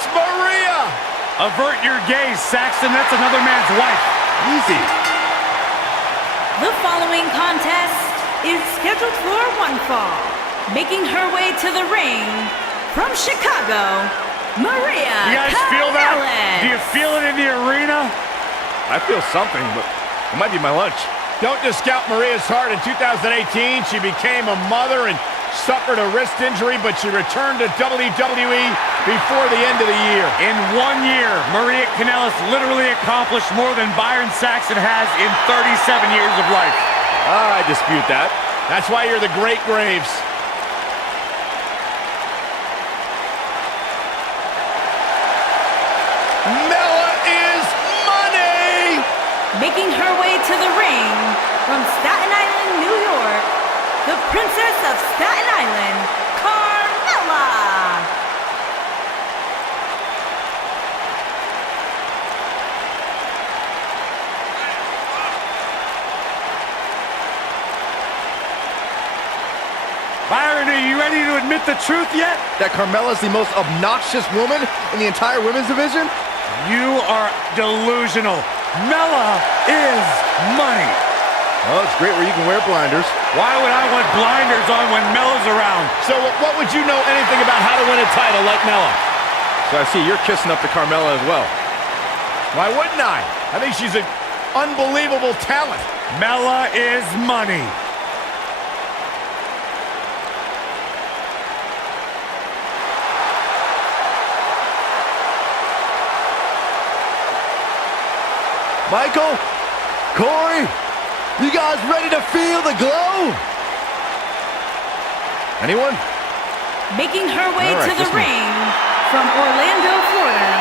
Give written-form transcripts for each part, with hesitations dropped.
It's Maria! Avert your gaze, Saxton. That's another man's wife. Easy. The following contest is scheduled for one fall. Making her way to the ring from Chicago, Maria You guys feel that? Do you feel it in the arena? I feel something, but it might be my lunch. Don't discount Maria's heart. In 2018, she became a mother and suffered a wrist injury, but she returned to WWE before the end of the year. In 1 year, Maria Kanellis literally accomplished more than Byron Saxton has in 37 years of life. I dispute that. That's why you're the Great Graves. Mella is money! Making her way to the ring from Staten Island, New York, the Princess of Staten Island, Carmella. Byron, are you ready to admit the truth yet? That Carmella's the most obnoxious woman in the entire women's division? You are delusional. Mella is money. Well, it's great where you can wear blinders. Why would I want blinders on when Mella's around? So what would you know anything about how to win a title like Mella? So I see you're kissing up to Carmella as well. Why wouldn't I? I think she's an unbelievable talent. Mella is money. Michael, Corey, you guys ready to feel the glow? Anyone? Making her way All right, to the ring from Orlando, Florida,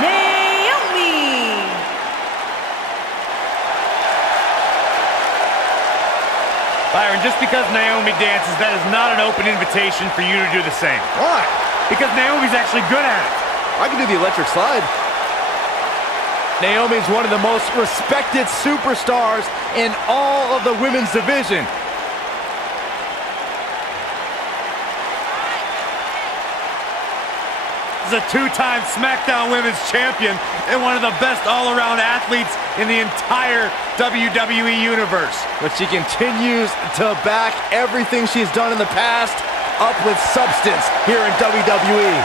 Naomi. Byron, just because Naomi dances, that is not an open invitation for you to do the same. Why? Because Naomi's actually good at it. I can do the electric slide. Naomi's one of the most respected superstars in all of the women's division. Is a two-time SmackDown Women's Champion and one of the best all-around athletes in the entire WWE Universe. But she continues to back everything she's done in the past up with substance here in WWE.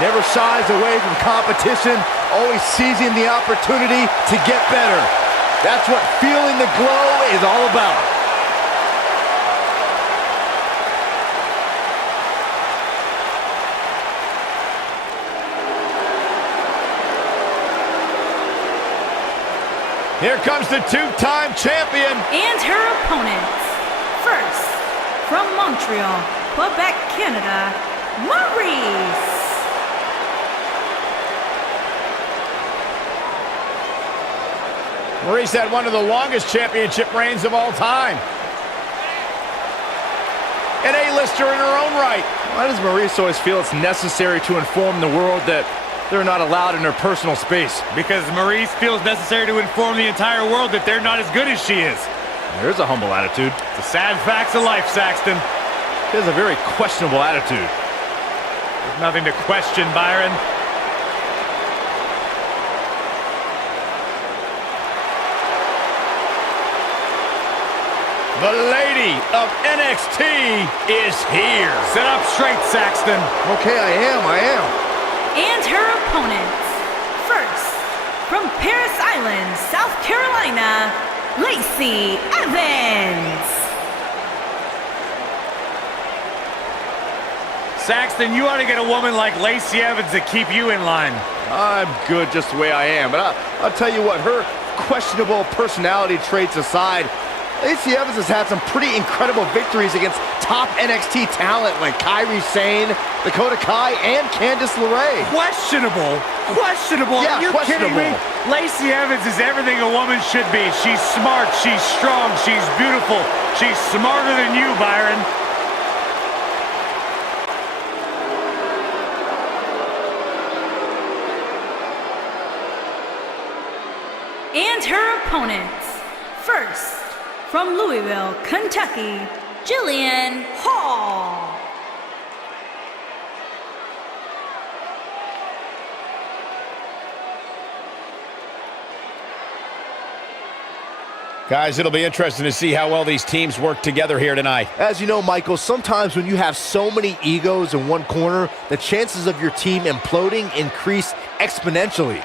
Never shies away from competition, always seizing the opportunity to get better. That's what feeling the glow is all about. Here comes the two-time champion. And her opponents. First, from Montreal, Quebec, Canada, Maryse. Maryse had one of the longest championship reigns of all time. An A-lister in her own right. Why does Maryse always feel it's necessary to inform the world that they're not allowed in her personal space? Because Maryse feels necessary to inform the entire world that they're not as good as she is. There's a humble attitude. It's the sad facts of life, Saxton. She has a very questionable attitude. There's nothing to question, Byron. The lady of NXT is here. Sit up straight, Saxton. Okay, I am. And her opponents. First, from Paris Island, South Carolina, Lacey Evans. Saxton, you ought to get a woman like Lacey Evans to keep you in line. I'm good just the way I am, but I'll tell you what, her questionable personality traits aside, Lacey Evans has had some pretty incredible victories against top NXT talent like Kairi Sane, Dakota Kai, and Candice LeRae. Questionable? Questionable? Yeah, Are you kidding me? Lacey Evans is everything a woman should be. She's smart, she's strong, she's beautiful. She's smarter than you, Byron. And her opponents. First, from Louisville, Kentucky, Jillian Hall. Guys, it'll be interesting to see how well these teams work together here tonight. As you know, Michael, sometimes when you have so many egos in one corner, the chances of your team imploding increase exponentially.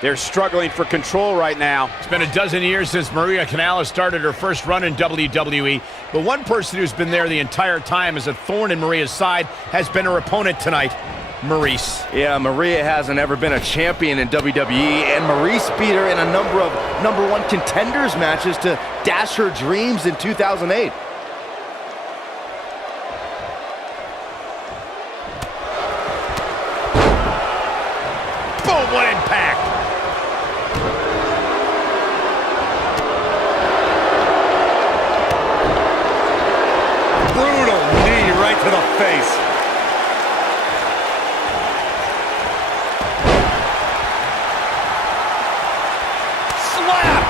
They're struggling for control right now. It's been a dozen years since Maria Kanellis started her first run in WWE, but one person who's been there the entire time as a thorn in Maria's side has been her opponent tonight, Maryse. Yeah, Maria hasn't ever been a champion in WWE, and Maryse beat her in a number of #1 contenders matches to dash her dreams in 2008. Boom, what impact! Brutal knee right to the face. Slap!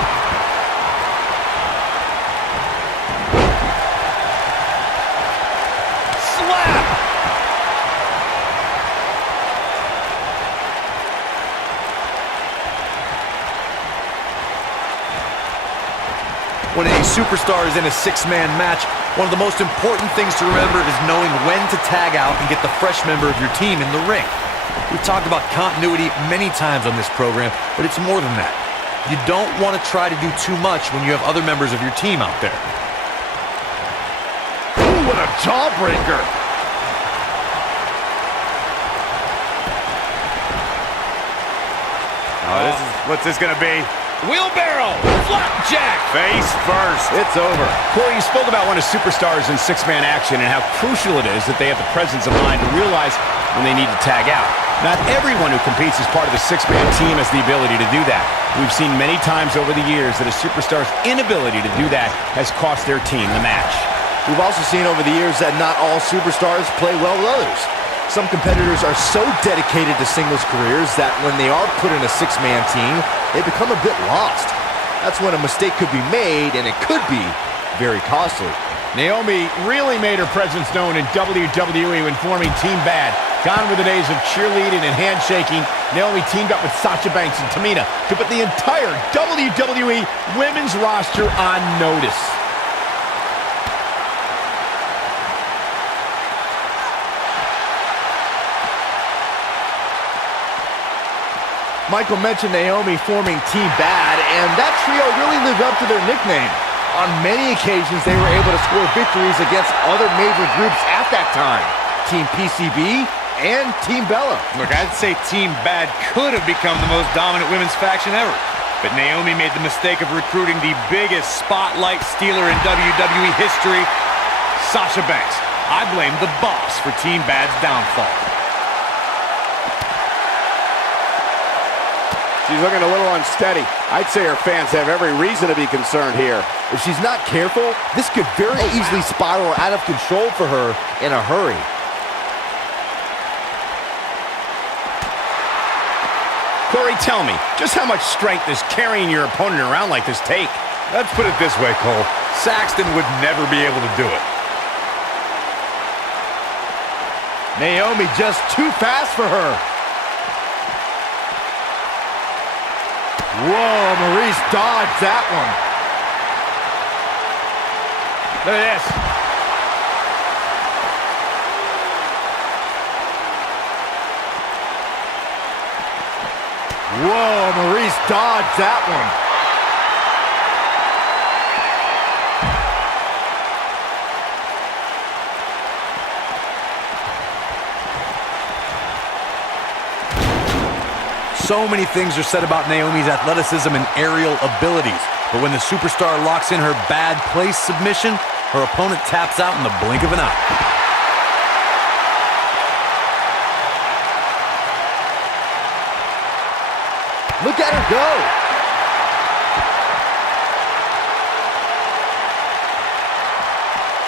Slap! When a superstar is in a six-man match, one of the most important things to remember is knowing when to tag out and get the fresh member of your team in the ring. We've talked about continuity many times on this program, but it's more than that. You don't want to try to do too much when you have other members of your team out there. Ooh, what a jawbreaker! What's this gonna be? Wheelbarrow! Flapjack! Face first. It's over. Corey, you spoke about when a superstar is in six-man action and how crucial it is that they have the presence of mind to realize when they need to tag out. Not everyone who competes as part of a six-man team has the ability to do that. We've seen many times over the years that a superstar's inability to do that has cost their team the match. We've also seen over the years that not all superstars play well with others. Some competitors are so dedicated to singles careers that when they are put in a six-man team, they become a bit lost. That's when a mistake could be made, and it could be very costly. Naomi really made her presence known in WWE when forming Team Bad. Gone were the days of cheerleading and handshaking. Naomi teamed up with Sasha Banks and Tamina to put the entire WWE women's roster on notice. Michael mentioned Naomi forming Team Bad, and that trio really lived up to their nickname. On many occasions, they were able to score victories against other major groups at that time. Team PCB and Team Bella. Look, I'd say Team Bad could have become the most dominant women's faction ever. But Naomi made the mistake of recruiting the biggest spotlight stealer in WWE history, Sasha Banks. I blame the boss for Team Bad's downfall. She's looking a little unsteady. I'd say her fans have every reason to be concerned here. If she's not careful, this could very easily spiral out of control for her in a hurry. Corey, tell me, just how much strength does carrying your opponent around like this take? Let's put it this way, Cole. Saxton would never be able to do it. Naomi just too fast for her. Whoa, Maryse dodged that one. Look at this. Whoa, Maryse dodged that one. So many things are said about Naomi's athleticism and aerial abilities, but when the superstar locks in her bad place submission, her opponent taps out in the blink of an eye. Look at her go.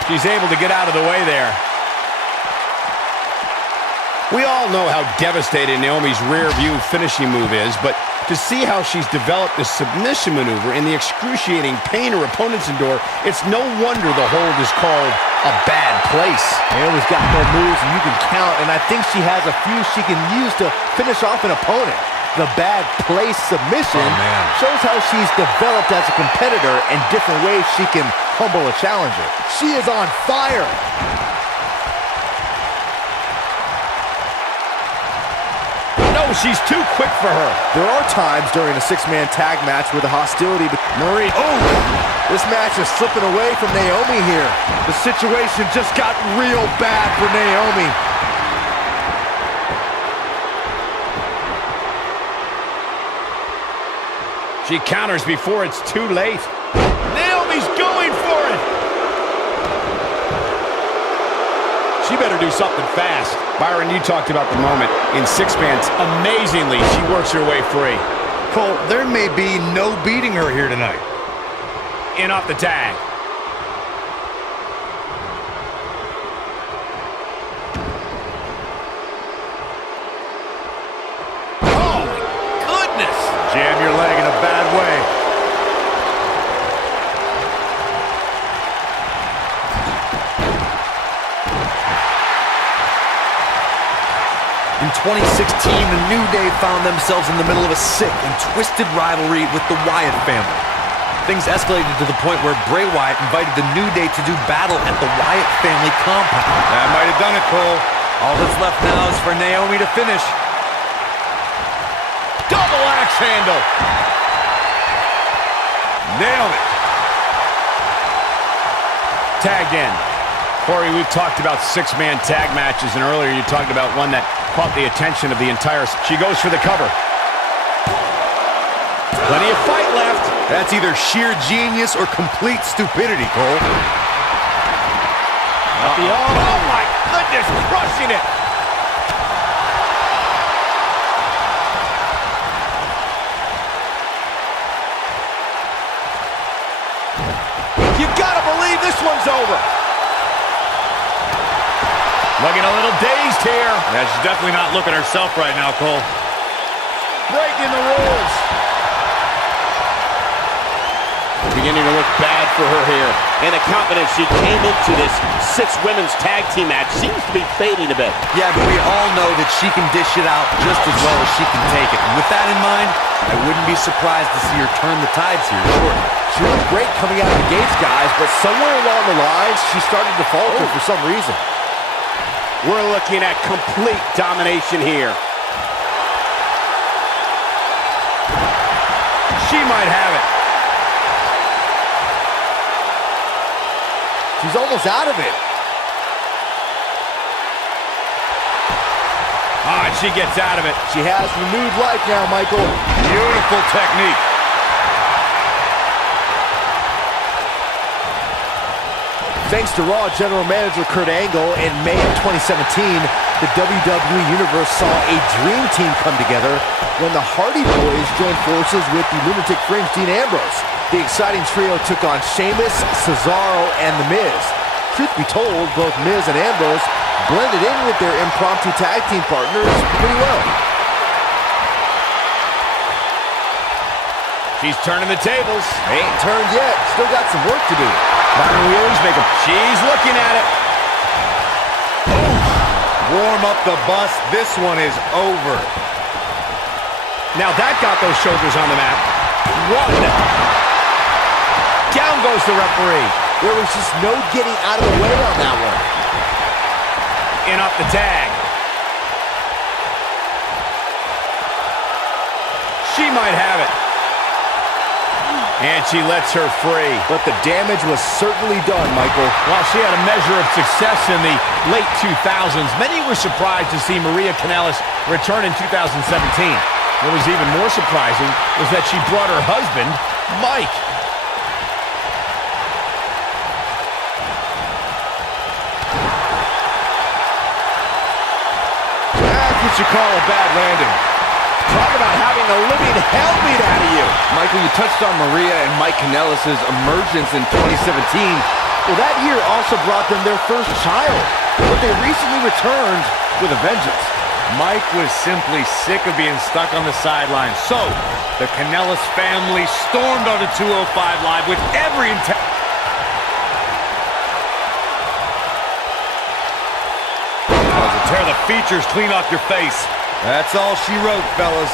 She's able to get out of the way there. We all know how devastating Naomi's rear view finishing move is, but to see how she's developed the submission maneuver and the excruciating pain her opponents endure, it's no wonder the hold is called a bad place. Naomi's got more moves than you can count, and I think she has a few she can use to finish off an opponent. The bad place submission shows how she's developed as a competitor and different ways she can humble a challenger. She is on fire. No, she's too quick for her. There are times during a six-man tag match where the hostility... Maryse, this match is slipping away from Naomi here. The situation just got real bad for Naomi. She counters before it's too late. Naomi's going for it. She better do something fast. Byron, you talked about the moment. In six-man, amazingly, she works her way free. Cole, there may be no beating her here tonight. In off the tag. Oh, my goodness. Jam your leg in a bad way. In 2016, the New Day found themselves in the middle of a sick and twisted rivalry with the Wyatt family. Things escalated to the point where Bray Wyatt invited the New Day to do battle at the Wyatt family compound. That might have done it, Cole. All that's left now is for Naomi to finish. Double axe handle. Nailed it. Tagged in. Corey, we've talked about six-man tag matches, and earlier you talked about one that caught the attention of the entire... She goes for the cover. Plenty of fight left. That's either sheer genius or complete stupidity, Cole. Oh, my goodness, crushing it. You gotta believe this one's over. Looking a little dazed here. Yeah, she's definitely not looking herself right now, Cole. Breaking the rules. Beginning to look bad for her here. And the confidence she came into this six women's tag team match seems to be fading a bit. Yeah, but we all know that she can dish it out just as well as she can take it. And with that in mind, I wouldn't be surprised to see her turn the tides here shortly. She looked great coming out of the gates, guys, but somewhere along the lines, she started to falter for some reason. We're looking at complete domination here. She might have it. She's almost out of it. Ah, and she gets out of it. She has renewed life now, Michael. Beautiful technique. Thanks to Raw General Manager Kurt Angle, in May of 2017, the WWE Universe saw a dream team come together when the Hardy Boys joined forces with the Lunatic Fringe Dean Ambrose. The exciting trio took on Sheamus, Cesaro, and The Miz. Truth be told, both Miz and Ambrose blended in with their impromptu tag team partners pretty well. She's turning the tables. Ain't turned yet. Still got some work to do. Byron, we always make a... She's looking at it. Warm up the bus. This one is over. Now that got those shoulders on the mat. One. Down goes the referee. There was just no getting out of the way on that one. In off the tag. She might have it. And she lets her free. But the damage was certainly done, Michael. While she had a measure of success in the late 2000s, many were surprised to see Maria Kanellis return in 2017. What was even more surprising was that she brought her husband, Mike. That's what you call a bad landing. Talk about having the living hell beat out of you. Michael, you touched on Maria and Mike Kanellis' emergence in 2017. Well, that year also brought them their first child, but they recently returned with a vengeance. Mike was simply sick of being stuck on the sidelines, so the Kanellis family stormed onto 205 Live with every intent. Tear the features clean off your face. That's all she wrote, fellas.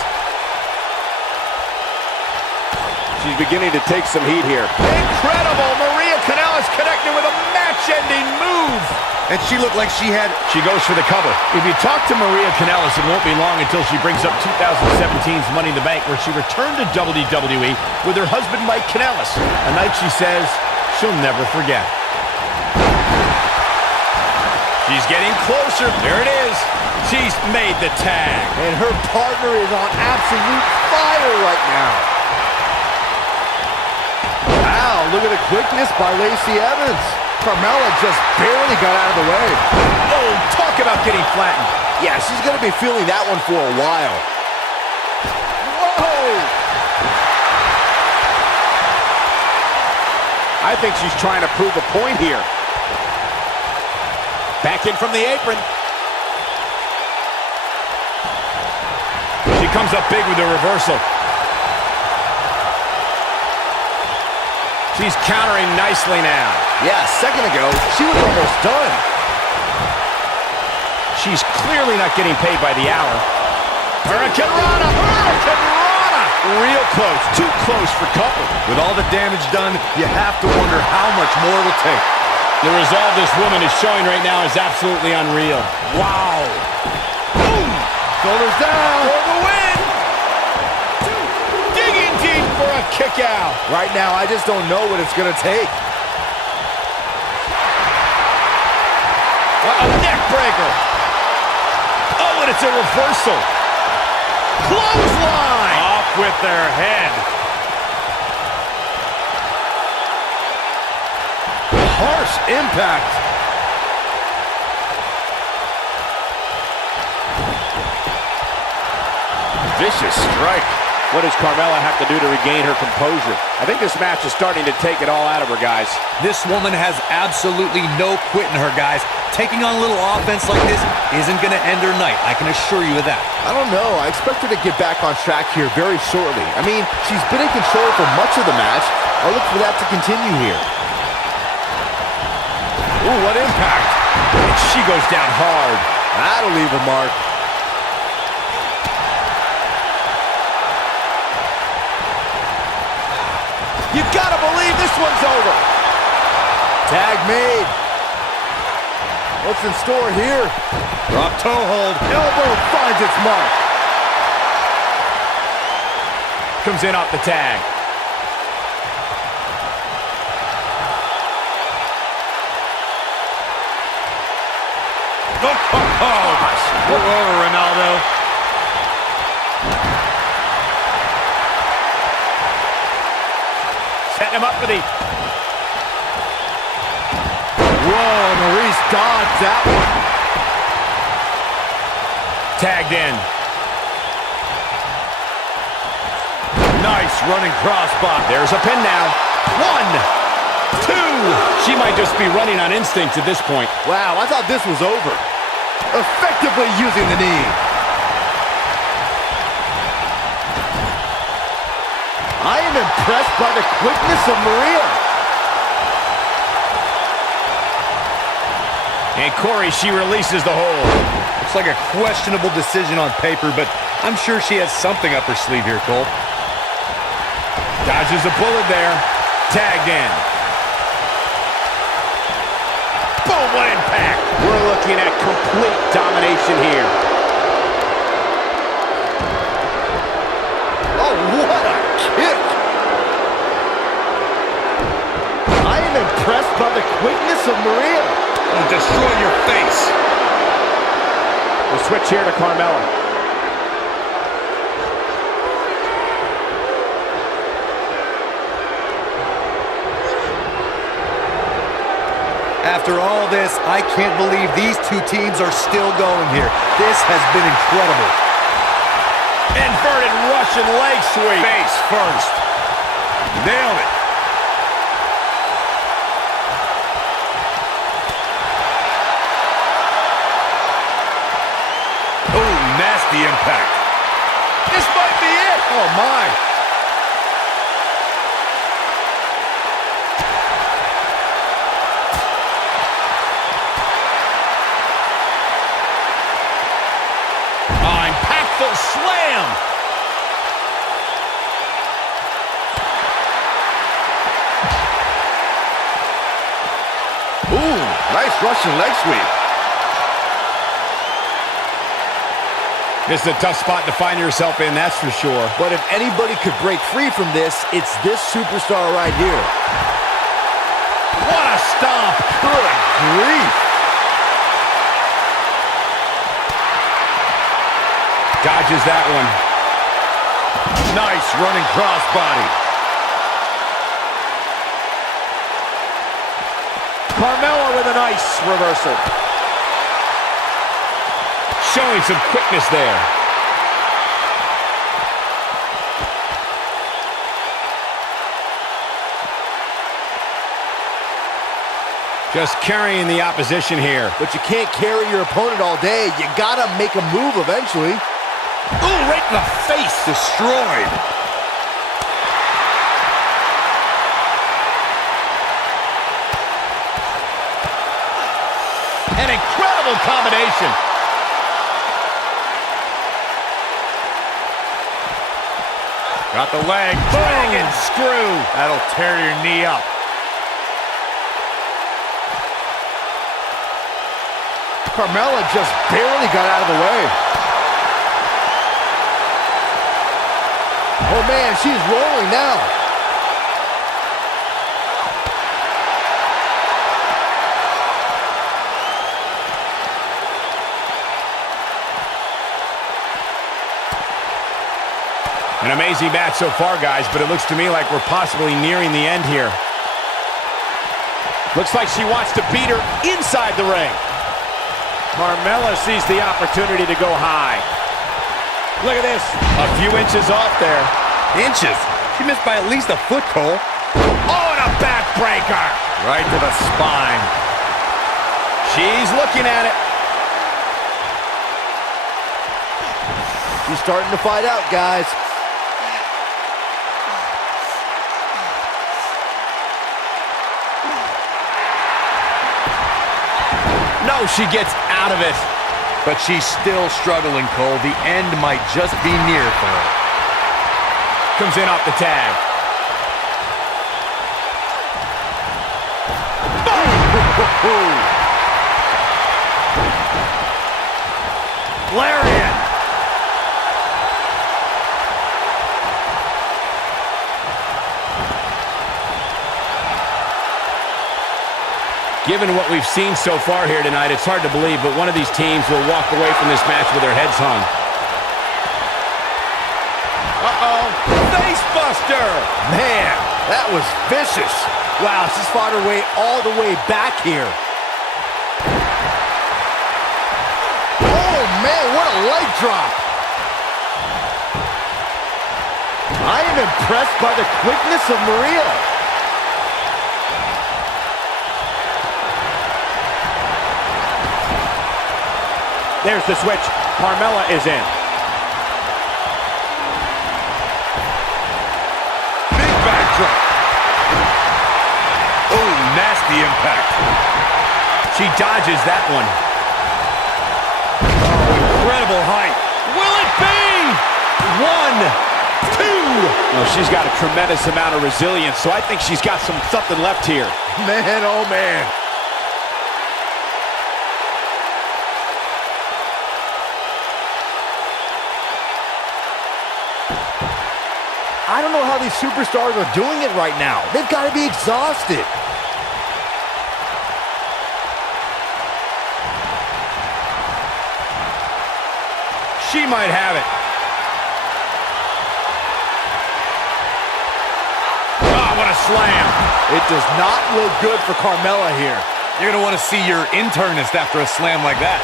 She's beginning to take some heat here. Incredible! Maria Kanellis connected with a match-ending move. And she looked like she goes for the cover. If you talk to Maria Kanellis, it won't be long until she brings up 2017's Money in the Bank, where she returned to WWE with her husband, Mike Kanellis. A night she says she'll never forget. She's getting closer. There it is. She's made the tag. And her partner is on absolute fire right now. Wow, look at the quickness by Lacey Evans. Carmella just barely got out of the way. Oh, talk about getting flattened. Yeah, she's going to be feeling that one for a while. Whoa! I think she's trying to prove a point here. Back in from the apron. She comes up big with a reversal. She's countering nicely now. Yeah, a second ago, she was almost done. She's clearly not getting paid by the hour. Hurricane Rana! Hurricane Rana! Real close. Too close for cover. With all the damage done, you have to wonder how much more it'll take. The resolve this woman is showing right now is absolutely unreal. Wow. Boom! Shoulders down. For the win! Digging deep for a kick out. Right now, I just don't know what it's going to take. A neck breaker. Oh, and it's a reversal. Clothesline! Off with their head. Harsh impact. Vicious strike. What does Carmella have to do to regain her composure? I think this match is starting to take it all out of her, guys. This woman has absolutely no quit in her, guys. Taking on a little offense like this isn't going to end her night. I can assure you of that. I don't know. I expect her to get back on track here very shortly. I mean, she's been in control for much of the match. I'll look for that to continue here. Ooh, what impact. And she goes down hard. That'll leave a mark. You gotta believe this one's over. Tag made. What's in store here? Drop toe hold. Elbow finds its mark. Comes in off the tag. Oh, gosh. Move over, Ronaldo. Setting him up for the... Whoa, Maryse dodged that one. Tagged in. Nice running crossbody. There's a pin now. 1, 2. She might just be running on instinct at this point. Wow, I thought this was over. Effectively using the knee. I am impressed by the quickness of Maria. And Corey, she releases the hold. Looks like a questionable decision on paper, but I'm sure she has something up her sleeve here, Cole. Dodges a bullet there. Tagged in. Boom, what impact. We're looking at complete domination here. Oh, what a kick. I am impressed by the quickness of Maria. It'll destroy your face. We'll switch here to Carmella. After all this, I can't believe these two teams are still going here. This has been incredible. Inverted Russian leg sweep. Face first. Nailed it. Nice Russian leg sweep. This is a tough spot to find yourself in, that's for sure. But if anybody could break free from this, it's this superstar right here. What a stomp! Good grief. Dodges that one. Nice running crossbody. Carmella with a nice reversal. Showing some quickness there. Just carrying the opposition here. But you can't carry your opponent all day. You gotta make a move eventually. Ooh, right in the face. Destroyed. An incredible combination. Got the leg. Dragon screw. That'll tear your knee up. Carmella just barely got out of the way. Oh man, she's rolling now. An amazing match so far, guys, but it looks to me like we're possibly nearing the end here. Looks like she wants to beat her inside the ring. Carmella sees the opportunity to go high. Look at this. A few inches off there. Inches? She missed by at least a foot, Cole. Oh, and a backbreaker. Right to the spine. She's looking at it. She's starting to fight out, guys. No, she gets out of it. But she's still struggling, Cole. The end might just be near for her. Comes in off the tag. Lariat. Given what we've seen so far here tonight, it's hard to believe, but one of these teams will walk away from this match with their heads hung. Uh-oh. Face buster. Man, that was vicious. Wow, she's fought her way all the way back here. Oh man, what a leg drop. I am impressed by the quickness of Maryse. There's the switch. Carmella is in. Big backdrop. Oh, nasty impact. She dodges that one. Oh, incredible height. Will it be? 1, 2. Well, she's got a tremendous amount of resilience, so I think she's got something left here. Man, oh man. I don't know how these superstars are doing it right now. They've got to be exhausted. She might have it. Oh, what a slam. It does not look good for Carmella here. You're going to want to see your internist after a slam like that.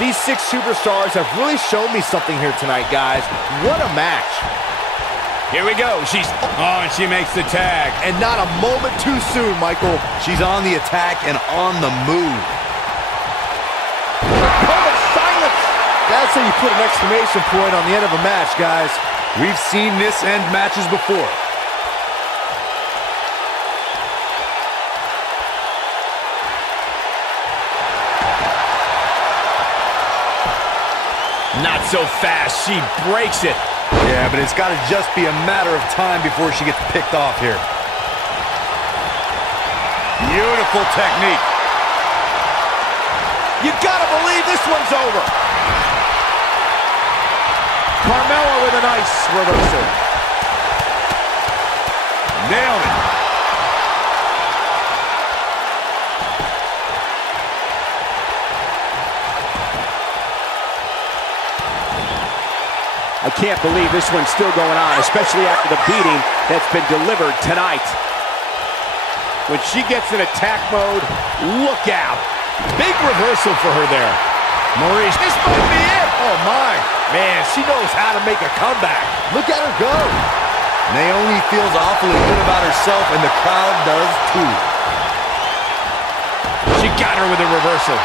These 6 superstars have really shown me something here tonight, guys. What a match. Here we go. Oh, and she makes the tag. And not a moment too soon, Michael. She's on the attack and on the move. Moment silence. That's how you put an exclamation point on the end of a match, guys. We've seen this end matches before. Not so fast. She breaks it. Yeah, but it's got to just be a matter of time before she gets picked off here. Beautiful technique. You gotta believe this one's over. Carmella with a nice reversal. Nailed it. I can't believe this one's still going on, especially after the beating that's been delivered tonight. When she gets in attack mode, look out. Big reversal for her there. Maryse, This might be it. Oh my, man, she knows how to make a comeback. Look at her go. Naomi feels awfully good about herself, and the crowd does too. she got her with a reversal.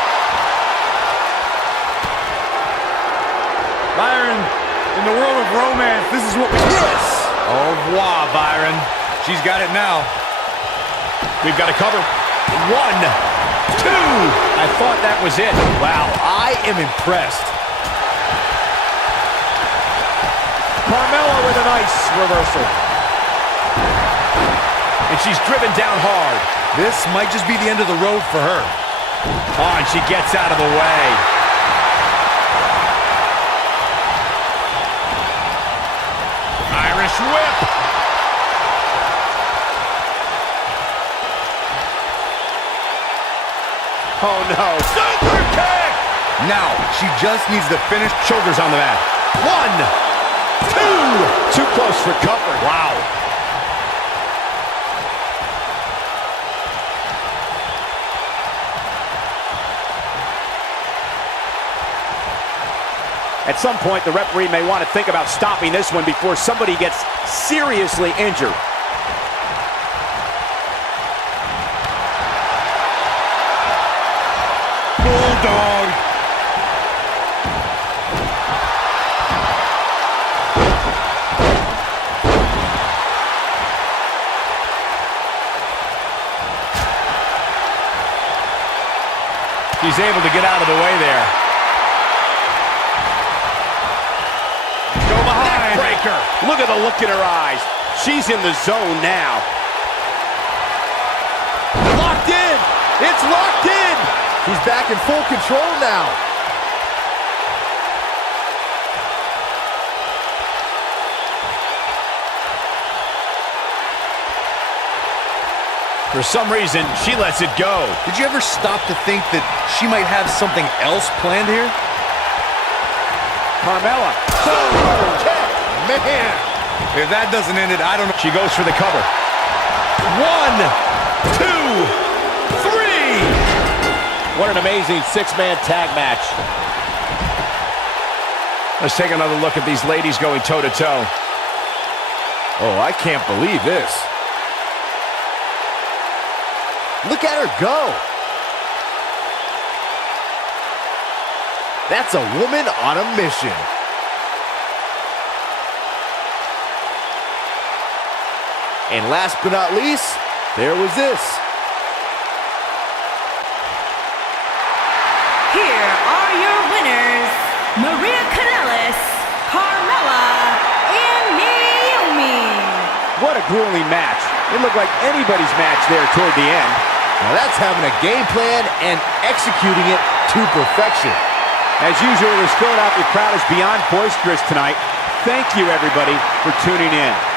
Byron, in the world of romance, this is what we... Yes. Au revoir, Byron. She's got it now. We've got to cover. 1, 2. I thought that was it. Wow, I am impressed. Carmella with a nice reversal. And she's driven down hard. This might just be the end of the road for her. Oh, and she gets out of the way. Irish whip. Oh no, super kick! Now, she just needs to finish. Shoulders on the mat. 1, 2. Too close for comfort. Wow. At some point, the referee may want to think about stopping this one before somebody gets seriously injured. Bulldog. She's able to get out of the way there. Go behind. Breaker. Look at the look in her eyes. She's in the zone now. Locked in. It's locked in. He's back in full control now. For some reason, she lets it go. Did you ever stop to think that she might have something else planned here? Carmella. Super kick. Man. If that doesn't end it, I don't know. She goes for the cover. 1, 2, 3. What an amazing six-man tag match. Let's take another look at these ladies going toe-to-toe. Oh, I can't believe this. Look at her go. That's a woman on a mission. And last but not least, there was this. Here are your winners, Kanellis, Carmella, and Naomi. What a grueling match. It looked like anybody's match there toward the end. Now that's having a game plan and executing it to perfection. As usual, this Philadelphia crowd is beyond boisterous tonight. Thank you, everybody, for tuning in.